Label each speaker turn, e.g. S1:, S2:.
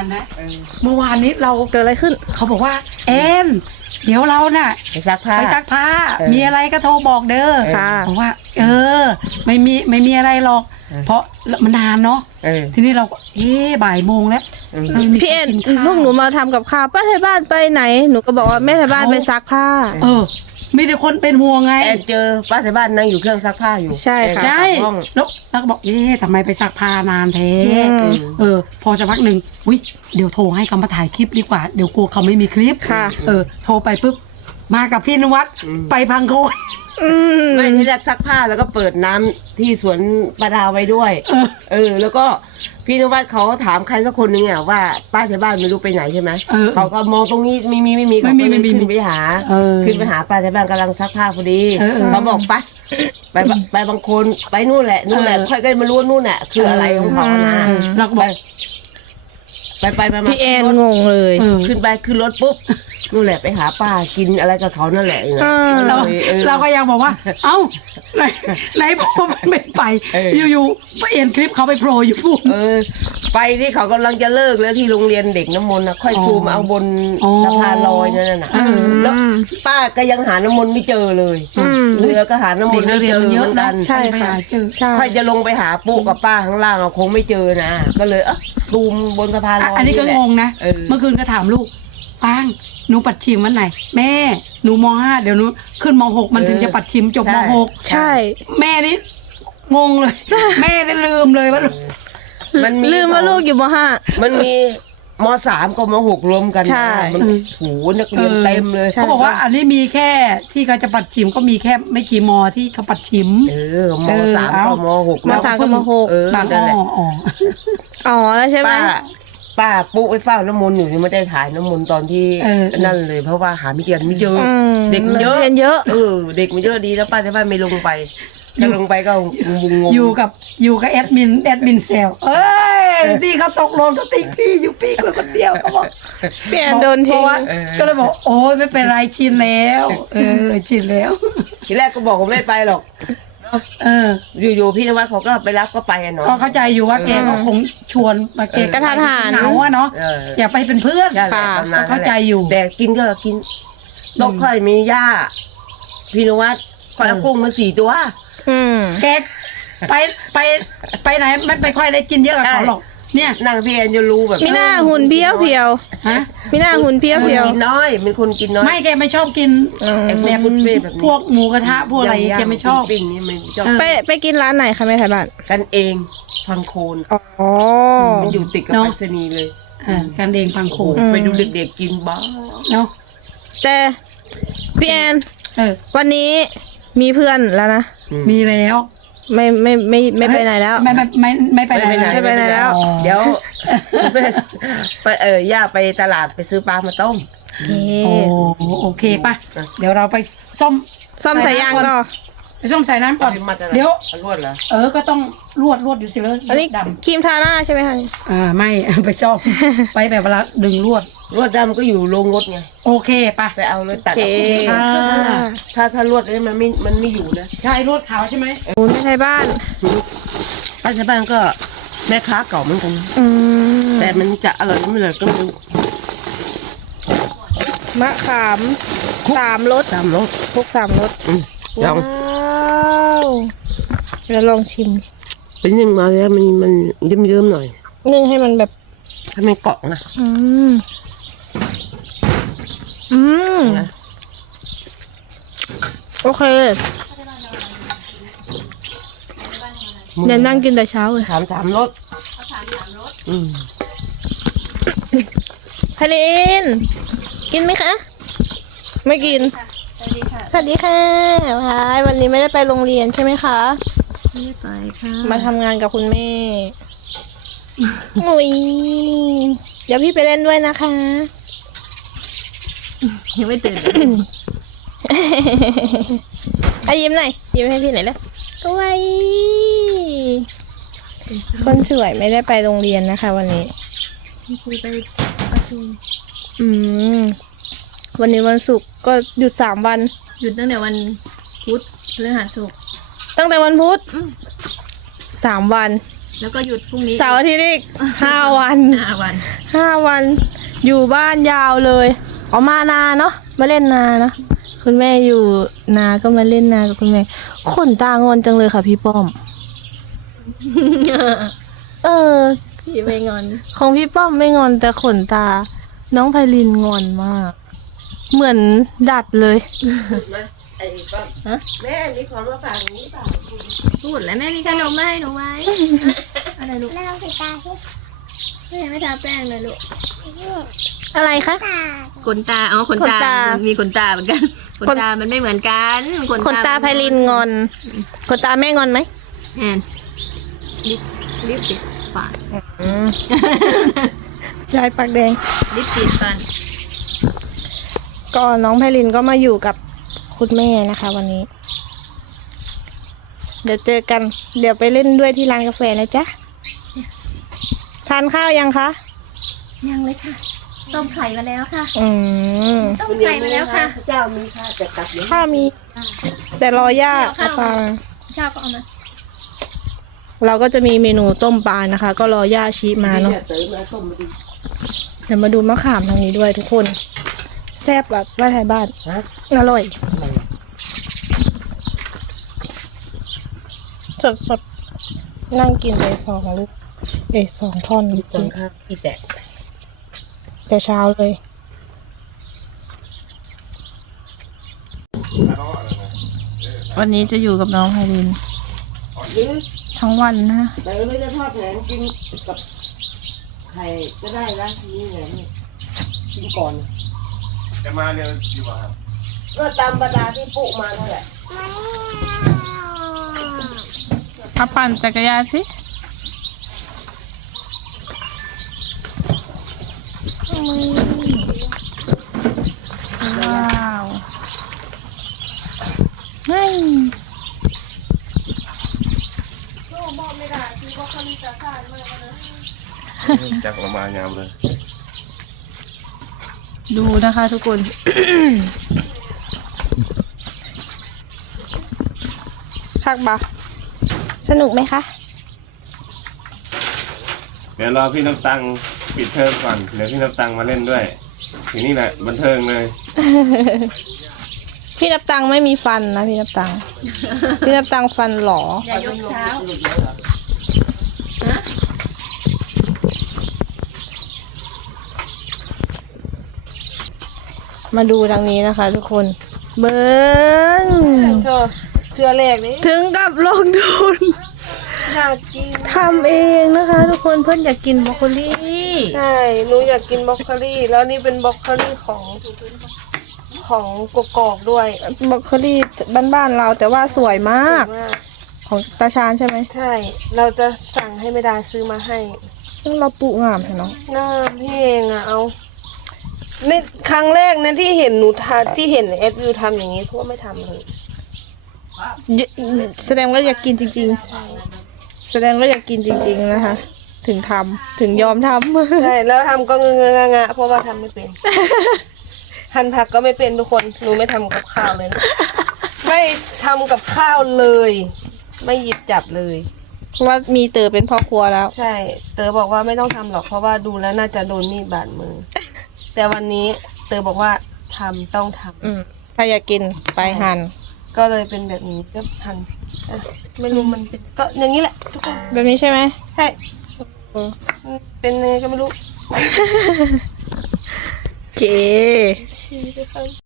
S1: านนะเมื่อวานนี้เรา
S2: เกิดอะไรขึ้น
S1: เขาบอกว่าเอ็มเดี๋ยวเราน่ะ
S3: ไปซักผ้า
S1: มีอะไรก็โทรบอกเด้อบอกว่าไม่มีอะไรหรอกเพราะมันนานเนาะทีนี้เราบ่ายโมงแล้ว
S2: พี่เอ็นพวกหนูมาทำกับข้าวป้าไทยบ้านไปไหนหนูก็บอกว่าแม่ไทยบ้านไปซักผ้า
S1: มีแต่คนเป็นห่วงไง
S3: เจอป้าไทยบ้านนั่งอยู่เครื่องซักผ้าอยู่
S2: ใช่ค่ะ
S1: ใช่แล้วก็บอกทำไมไปซักผ้านานแท้พอจะพักหนึ่งเดี๋ยวโทรให้เขามาถ่ายคลิปดีกว่าเดี๋ยวกลัวเขาไม่มีคลิป
S2: ค่ะ
S1: โทรไปปุ๊บมากับพี่นวัดไปพังโคน
S3: ไม่ที่แรกซักผ้าแล้วก็เปิดน้ำที่สวนปลาดาวไว้ด้วยแล้วก็พี่นวัดเขาถามใครสักคนนึงว่าป้าที่บ้านไม่รู้ไปไหนใช่ไหมเขาก็มองตรงนี้ไม่มีขึ้นไปหาป้าที่บ้านกำลังซักผ้าพอดีเขาบอกไปบางคนไปนู่นแหละค่อยก็มารู้นู่นแหละคืออะไรของเขานะ
S1: เราก็บอก
S3: ไป
S2: พี่แอนงงเลย
S3: ขึ้นไปขึ้นรถปุ๊บนู่นแหละไปหาป้ากินอะไรกับเขานั่นแหละ
S1: เราก็ยังบอกว่าเอ้าไหนผมไม่ไปอยู่ๆเอ็นคลิปเขาไปโปรอยู่ปุ๊บ
S3: ไปที่เขากำลังจะเลิกแล้วที่โรงเรียนเด็กน้ำมนต์นะค่อยซูมเอาบนสะพานลอยนั่นน่ะแล้วป้าก็ยังหาน้ำมนต์ไม่เจอเลยเรือก็หาน้ำมนต์ไม่เจอเหมือนกัน
S2: ใช่ค่ะ
S3: ค่อยจะลงไปหาปู่กับป้าข้างล่างคงไม่เจอนะก็เลยซูมบนสะพานลอย
S1: อันนี้ก็งงนะเมื่อคืนก็ถามลูกฟังหนูปัดชิมวันไหนแม่หนูม.5 เดี๋ยวหนูขึ้นม.6 มันถึงจะปัดชิมจบม.6
S2: ใช่
S1: แม่นี่งงเลยแม่ได้ลืมเลยว่า
S2: มันลืมว่าลูกอยู่ม
S3: .5 มันมีม.3 กับม.6 รวมกันมันนักเรียนเต็มเลย
S1: เขาบอกว่าอันนี้มีแค่ที่เขาจะปัดชิมก็มีแค่ไม่กี่ม.ที่เขาปัดชิม
S3: ม.3 กับม.6
S2: ม.3 กับม.6
S1: บาง
S2: อ๋อแล้วใช่ไหม
S3: ป้าปุ๊ไปเฝ้าน้ำมนต์อยู่ที่ไม่ได้ถ่ายน้ำมนต์ตอนที่นั่นเลยเพราะว่าหาไม่เจอเด็กมันเยอะเด็กมันเยอะดีแล้วป้าจะไม่ลงไปถ้าลงไปก็งง
S1: อยู่กับแอดมินเซลที่เขาตกลงก็ติ๊กพี่อยู่พี่คนเดียวเขาบอก
S2: เปลี่ยนโดนทิ้ง
S1: ก็เลยบอกโอ้ยไม่เป็นไรชินแล้วชินแล้ว
S3: ทีแรกก็บอกว่าไม่ไปหรอกอยู่พี่นวัดเขาก็ไปรับก็ไปเนาะ
S1: ก็เข้าใจอยู่ว่าแกก็คงชวนมาแก
S2: กระทันหัน
S1: เหงาเนาะอยากไปเป็นเพื่อนเข้าใจอยู่
S3: แต่กินก็กินตกค่อยมีหญ้าพี่นวัดค่อยเอากุ้งมา4 ตัว
S1: แกไปไหนมันไม่ค่อยได้กินเยอะกับเขาหรอกเนี่ย
S3: นางพี่แอนจะรู้แบบ
S2: มีหน้าหุ่นเพี้ยวมีหน้าหุ่นเพี้ยว
S3: กินน้อยเป็นคนกินน้อย
S1: ไม่แกไม่ชอบกินแบบพวกหมูกระทะพวกอะไรแกไม่ชอบ
S3: ปิ้งนี่มัน
S2: ไปกินร้านไหนคะแม่ไทยบ้าน
S3: กันเองพังโคนมันอยู่ติดกับไปรษณีย์เลย
S1: กันเองพังโคน
S3: ไปดูเด็กๆกินบ้า
S1: เนาะ
S2: แต่พี่แอนวันนี้มีเพื่อนแล้วนะ
S1: มีแล้ว
S2: ไม่ไปไหนแล้ว
S1: ไม่ไปไหน
S2: แล้ว
S3: เดี๋ยวไปย่าไปตลาดไปซื้อปลามาต้ม
S1: โอเคป่ะเดี๋ยวเราไปซ่อม
S2: ใส่ยางก็
S1: ไปซ่อมใส่น้ำก่อนเดี๋ยว
S3: ลวดเหรอ
S1: ก็ต้องลวดอยู่สิเลย
S2: อันนี้ครีมทาหน้าใช่ไหมคะ
S1: ไม่ไปซ่อมไปแบบเวลาดึงลวด
S3: ดำก็อยู่โรงรถไง
S1: โอเคป่ะ
S3: ไปเอาเลยตัดถ้าลวดนี่มันไม่อยู่นะ
S1: ใช่ลวดขาวใช่ไหม
S2: คุณไทยบ้าน
S3: ป้าไทยบ้านก็แม่ค้าเก่าเหมือนกันแต่มันจะอร่อยไม่เลยก็คือ
S2: มะขาม3 รสพวก3 รสว้าวแล้วลองชิม
S3: เป็นยังมาแล้วมันเยิ้มหน่อย
S2: นึ่งให้มันแบบ
S3: ให้มันเกาะนะ
S2: โอเคเดี๋ยวนั่งกินแต่เช้าเลย
S3: 3 รส
S2: พาลินกินไหมคะไม่กินสวัสดีค่ะวันนี้ไม่ได้ไปโรงเรียนใช่ไหมคะ
S4: ไม่ได้ไปค่ะ
S2: มาทำงานกับคุณแม่อุ้ยเดี๋ยวพี่ไปเล่นด้วยนะคะ
S4: ยังไม่ตื่น
S2: ยิ้มหน่อยยิ้มให้พี่หน่อยเลยก็ไว้คนสวยไม่ได้ไปโรงเรียนนะคะวันนี้
S4: คุยไปประชุม
S2: วันนี้วันศุกร์ก็หยุด3 วัน
S4: หยุดตั้งแต่วันพุธพฤหัสศุกร์
S2: ตั้งแต่วันพุธ3 วัน
S4: แล้วก็หยุดพรุ่งนี้
S2: เสาร์อาทิตย์อีก5 วัน
S4: 5 วัน
S2: 5 วัน อยู่บ้านยาวเลยออกมานาเนาะมาเล่นนาเนาะคุณแม่อยู่นาก็มาเล่นนากับคุณแม่ขนตางอนจังเลยค่ะพี่ป้อม
S4: พี่ไม่งอน
S2: ของพี่ป้อมไม่งอนแต่ขนตา น้องไพลินงอนมาก เหมือนดัดเลย
S3: มาไอ้ป้อม
S4: ฮะ
S3: แม่มีของมาฝากนี้เปล่า
S4: พูดแล้วแม่มีขนมมาให้หนูไหมอะไรลูกแม่ลองใส่ตาสิแม่ไม่ทาแป้งเลยลูก
S2: อะไรคะ
S4: ขนตาอ๋อขน
S2: ขนตา
S4: มีขนตาเหมือนกันขนตามันไม่เหมือนกัน
S2: ขนตาไพลินงอนขนตาแม่งอนไหม
S4: แอนลิปติดฟัน
S2: ชายปากแดง
S4: ลิปติดฟัน
S2: ก็น้องไพลินก็มาอยู่กับคุณแม่นะคะ วันนี้ เดี๋ยวเจอกัน เดี๋ยวไปเล่นด้วยที่ร้านกาแฟนะจ๊ะทานข้าวยังคะ
S4: ยังเลยค่ะต้มไข่มาแล้วค่ะ
S2: อืม
S4: ต้มไข่มาแล้วค่ะ
S3: เจ้ามีค่าแต่ตัดเดี๋ยว
S2: ข้าวมี แต่รอย่าเอาปลา
S4: ข้าวก็เอามา
S2: เราก็จะมีเมนูต้มปลานะคะ ก็รอย่าชี้มาเนาะ
S3: เต๋อมาต้มมาดิ
S2: เดี๋ยวมาดูมะขามทางนี้ด้วยทุกคนแซ่บแบบว่าไทยบ้าน
S3: ฮะ
S2: อร่อยสดๆนั่งกินไป2 ลูก2 ท่อน
S3: จั
S2: กิ
S3: ง
S2: น
S3: ค่ะอีแตะ
S2: แต่เช้าเลย วันนี้จะอยู่กับน้องไพลิน
S3: หรือ
S2: ทั้งวันนะ
S3: เต๋อไม่จะทอดแหนมกินกับไข่ก็ได้นะนี่แหละนี่กินก่อน
S5: จะมาเร็วดีกว่าครับ
S3: ก็ตามบรรดาที่ปุ๊มานั่นแหละ
S2: มาปั่นจักรยานสิว้าวไม่
S5: จากประมาณยามเลย
S2: ดูนะคะทุกคน พักบะสนุกไหมคะ
S5: เดี๋ยวรอพี่น้ำตังปิดเทอมก่อน เดี๋ยวพี่น้ำตังมาเล่นด้วย ทีนี้แหละบันเทิงเลย
S2: พี่นับตังไม่มีฟันนะพี่นับตัง พี่นับตังฟันหลอ
S4: อย่ายกเท้า
S2: มาดูทางนี้นะคะทุกคน เบิ้ง
S3: เชื่อแรกนี่
S2: ถึงกับลงทุน
S3: อยากกิน
S2: ทำเองนะคะ ทุกคนเพื่อนอยากกินบรอกโคลี่
S3: ใช่หนูอยากกินบรอกโคลี่แล้วนี่เป็นบรอกโคลี่ของกกอกด้วย
S2: บรอกโคลี่บ้านๆเราแต่ว่าสวยมาก
S3: มาก
S2: ของตาชานใช่ไหม
S3: ใช่ เราจะสั่งให้แม่ดาซื้อมาให้
S2: ซึ่งเราปลูกงามใช่เนาะ
S3: หน้าเพลงอ่ะเอาในครั้งแรกนะที่เห็นหนูทำที่เห็นเอฟยูทำอย่างนี้เพราะว่าไม่ทำเลย
S2: แสดงว่าอยากกินจริงๆ แสดงว่าอยากกินจริงๆนะคะ ถึงทำถึงยอมทำ
S3: ใช่แล้วทำก็เงงะเพราะว่าทำไม่เป็น หั่นผักก็ไม่เป็นทุกคนหนูไม่ทำกับข้าวเลยนะ ไม่ทำกับข้าวเลย ไม่หยิบจับเลย
S2: เพราะว่ามีเต๋อเป็นพ่อครัวแล้ว
S3: ใช่ เต๋อบอกว่าไม่ต้องทำหรอกเพราะว่าดูแล้วน่าจะโดนมีดบาดมือ แต่วันนี้เต๋อบอกว่าทำต้องทำ
S2: ถ้าอยากกินไปหั่น
S3: ก็เลยเป็นแบบนี้ก็หั่นอ่ะไม่รู้มันเป็นก็อย่างนี้แหละทุกคน
S2: แบบนี้ใช่ไหม
S3: ใช่เป็นยังไงก็ไม่รู้
S2: โอเค